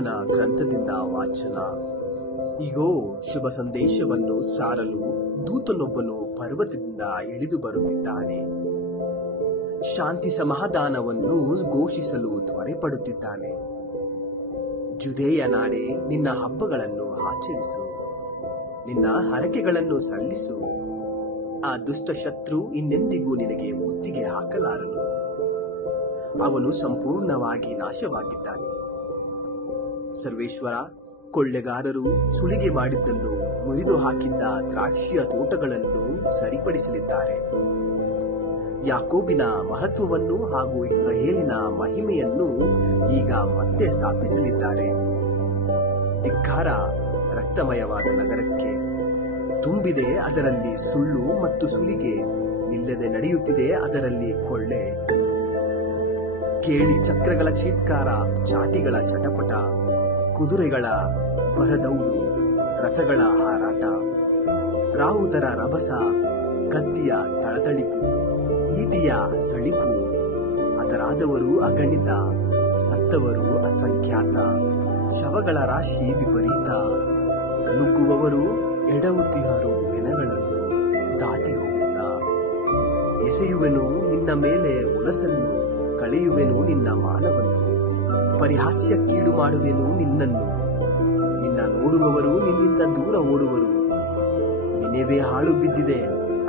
ಯಹೋವನ ಗ್ರಂಥದಿಂದ ವಾಚನ. ಇಗೋ, ಶುಭ ಸಂದೇಶವನ್ನು ಸಾರಲು ದೂತನೊಬ್ಬನು ಪರ್ವತದಿಂದ ಇಳಿದು ಬರುತ್ತಿದ್ದಾನೆ. ಶಾಂತಿ ಸಮಾಧಾನವನ್ನು ಘೋಷಿಸಲು ತ್ವರೆಪಡುತ್ತಿದ್ದಾನೆ. ಜುದೇಯ ನಾಡೆ, ನಿನ್ನ ಹಬ್ಬಗಳನ್ನು ಆಚರಿಸು, ನಿನ್ನ ಹರಕೆಗಳನ್ನು ಸಲ್ಲಿಸು. ಆ ದುಷ್ಟ ಶತ್ರು ಇನ್ನೆಂದಿಗೂ ನಿನಗೆ ಮುತ್ತಿಗೆ ಹಾಕಲಾರನು. ಅವನು ಸಂಪೂರ್ಣವಾಗಿ ನಾಶವಾಗಿದ್ದಾನೆ. ಸರ್ವೇಶ್ವರ, ಕೊಳ್ಳೆಗಾರರು ಸುಲಿಗೆ ಮಾಡಿದ್ದನ್ನು, ಮುರಿದು ಹಾಕಿದ್ದ ದ್ರಾಕ್ಷಿಯ ತೋಟಗಳನ್ನು ಸರಿಪಡಿಸಲಿದ್ದಾರೆ. ಯಾಕೋಬಿನ ಮಹತ್ವವನ್ನು ಹಾಗೂ ಇಸ್ರಾಯೇಲಿನ ಮಹಿಮೆಯನ್ನು ಈಗ ಮತ್ತೆ ಸ್ಥಾಪಿಸಲಿದ್ದಾರೆ. ಧಿಕ್ಕಾರ ರಕ್ತಮಯವಾದ ನಗರಕ್ಕೆ. ತುಂಬಿದೆ ಅದರಲ್ಲಿ ಸುಳ್ಳು ಮತ್ತು ಸುಲಿಗೆ, ನಿಲ್ಲದೆ ನಡೆಯುತ್ತಿದೆ ಅದರಲ್ಲಿ ಕೊಳ್ಳೆ. ಕೇಳಿ ಚಕ್ರಗಳ ಚೀತ್ಕಾರ, ಚಾಟಿಗಳ ಚಟಪಟ, ಕುದುರೆಗಳ ಬರದೌಡು, ರಥಗಳ ಹಾರಾಟ, ರಾಹುತರ ರಭಸ, ಕತ್ತಿಯ ತಳತಳಿಪು, ಈಟಿಯ ಸಳಿಪು. ಹತರಾದವರು ಅಗಣಿತ, ಸತ್ತವರು ಅಸಂಖ್ಯಾತ, ಶವಗಳ ರಾಶಿ ವಿಪರೀತ. ನುಗ್ಗುವವರು ಎಡವುತ್ತಿಹರು ಹೆಣಗಳನ್ನು ದಾಟಿ ಹೋಗುತ್ತಾ. ಎಸೆಯುವೆನು ನಿನ್ನ ಮೇಲೆ ಉಲಸನ್ನು, ಕಳೆಯುವೆನು ನಿನ್ನ ಮಾನವನ್ನು, ಪರಿಹಾಸ್ಯಕ್ಕೀಡು ಮಾಡುವೆನು ನಿನ್ನನ್ನು. ನಿನ್ನ ನೋಡುವವರು ನಿನ್ನಿಂದ ದೂರ ಓಡುವರು. ನಿನೆವೇ ಹಾಳು ಬಿದ್ದಿದೆ,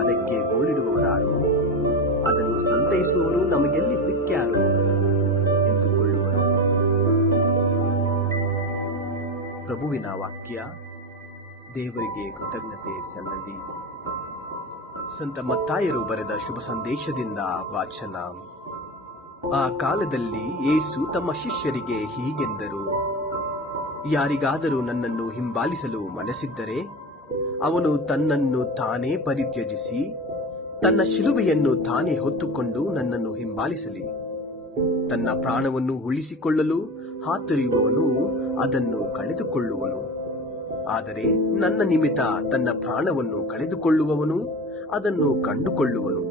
ಅದಕ್ಕೆ ಗೋಳಿಡುವವರಾರು? ಅದನ್ನು ಸಂತೈಸುವವರು ನಮಗೆಲ್ಲಿ ಸಿಕ್ಕ್ಯಾರು ಎಂದುಕೊಳ್ಳುವರು. ಪ್ರಭುವಿನ ವಾಕ್ಯ. ದೇವರಿಗೆ ಕೃತಜ್ಞತೆ ಸಲ್ಲಲಿ. ಸಂತ ಮತ್ತಾಯರು ಬರೆದ ಶುಭ ಸಂದೇಶದಿಂದ ವಾಚನ. ಆ ಕಾಲದಲ್ಲಿ ಯೇಸು ತಮ್ಮ ಶಿಷ್ಯರಿಗೆ ಹೀಗೆಂದರು: ಯಾರಿಗಾದರೂ ನನ್ನನ್ನು ಹಿಂಬಾಲಿಸಲು ಮನಸ್ಸಿದ್ದರೆ ಅವನು ತನ್ನನ್ನು ತಾನೇ ಪರಿತ್ಯಜಿಸಿ ತನ್ನ ಶಿಲುಬೆಯನ್ನು ತಾನೇ ಹೊತ್ತುಕೊಂಡು ನನ್ನನ್ನು ಹಿಂಬಾಲಿಸಲಿ. ತನ್ನ ಪ್ರಾಣವನ್ನು ಉಳಿಸಿಕೊಳ್ಳಲು ಹಾತೊರೆಯುವವನು ಅದನ್ನು ಕಳೆದುಕೊಳ್ಳುವನು. ಆದರೆ ನನ್ನ ನಿಮಿತ್ತ ತನ್ನ ಪ್ರಾಣವನ್ನು ಕಳೆದುಕೊಳ್ಳುವವನು ಅದನ್ನು ಕಂಡುಕೊಳ್ಳುವನು.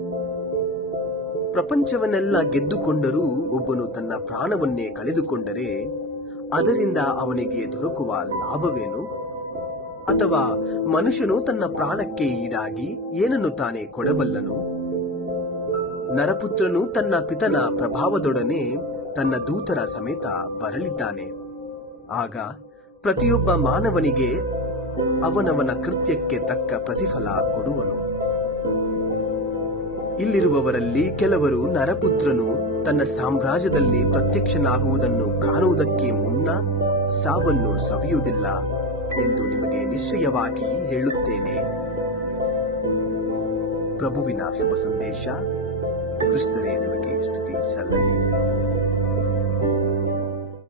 ಪ್ರಪಂಚವನ್ನೆಲ್ಲ ಗೆದ್ದುಕೊಂಡರೂ ಒಬ್ಬನು ತನ್ನ ಪ್ರಾಣವನ್ನೇ ಕಳೆದುಕೊಂಡರೆ ಅದರಿಂದ ಅವನಿಗೆ ದೊರಕುವ ಲಾಭವೇನು? ಅಥವಾ ಮನುಷ್ಯನು ತನ್ನ ಪ್ರಾಣಕ್ಕೆ ಈಡಾಗಿ ಏನನ್ನು ತಾನೇ ಕೊಡಬಲ್ಲನು? ನರಪುತ್ರನು ತನ್ನ ಪಿತನ ಪ್ರಭಾವದೊಡನೆ ತನ್ನ ದೂತರ ಸಮೇತ ಬರಲಿದ್ದಾನೆ. ಆಗ ಪ್ರತಿಯೊಬ್ಬ ಮಾನವನಿಗೆ ಅವನವನ ಕೃತ್ಯಕ್ಕೆ ತಕ್ಕ ಪ್ರತಿಫಲ ಕೊಡುವನು. ಇಲ್ಲಿರುವವರಲ್ಲಿ ಕೆಲವರು ನರಪುತ್ರನು ತನ್ನ ಸಾಮ್ರಾಜ್ಯದಲ್ಲಿ ಪ್ರತ್ಯಕ್ಷನಾಗುವುದನ್ನು ಕಾಣುವುದಕ್ಕೆ ಮುನ್ನ ಸಾವನ್ನು ಸವಿಯುವುದಿಲ್ಲ ಎಂದು ನಿಮಗೆ ನಿಶ್ಚಯವಾಗಿ ಹೇಳುತ್ತೇನೆ. ಪ್ರಭುವಿನ ಶುಭ ಸಂದೇಶ. ಕ್ರಿಸ್ತರೇ ನಿಮಗೆ ಸ್ತುತಿ ಸಲ್ಲಲಿ.